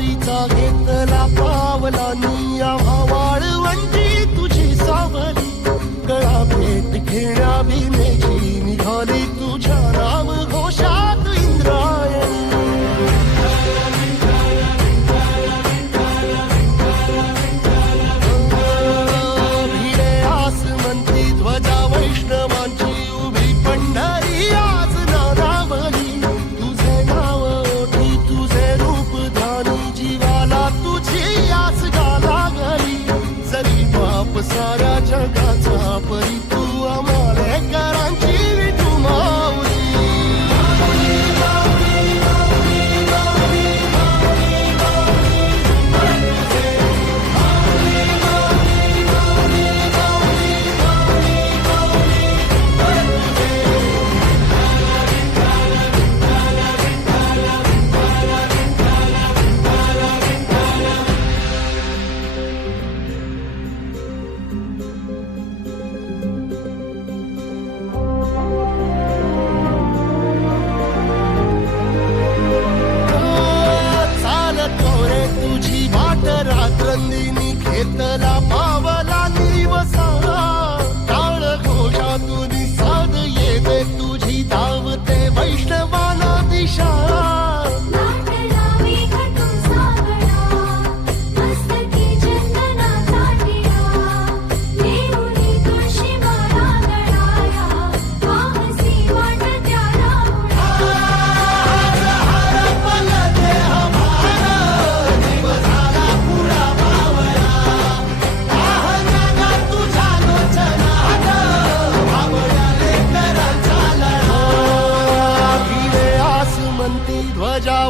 वारीचा घेतला पावला निया भावाळ वंजी तुझी राजा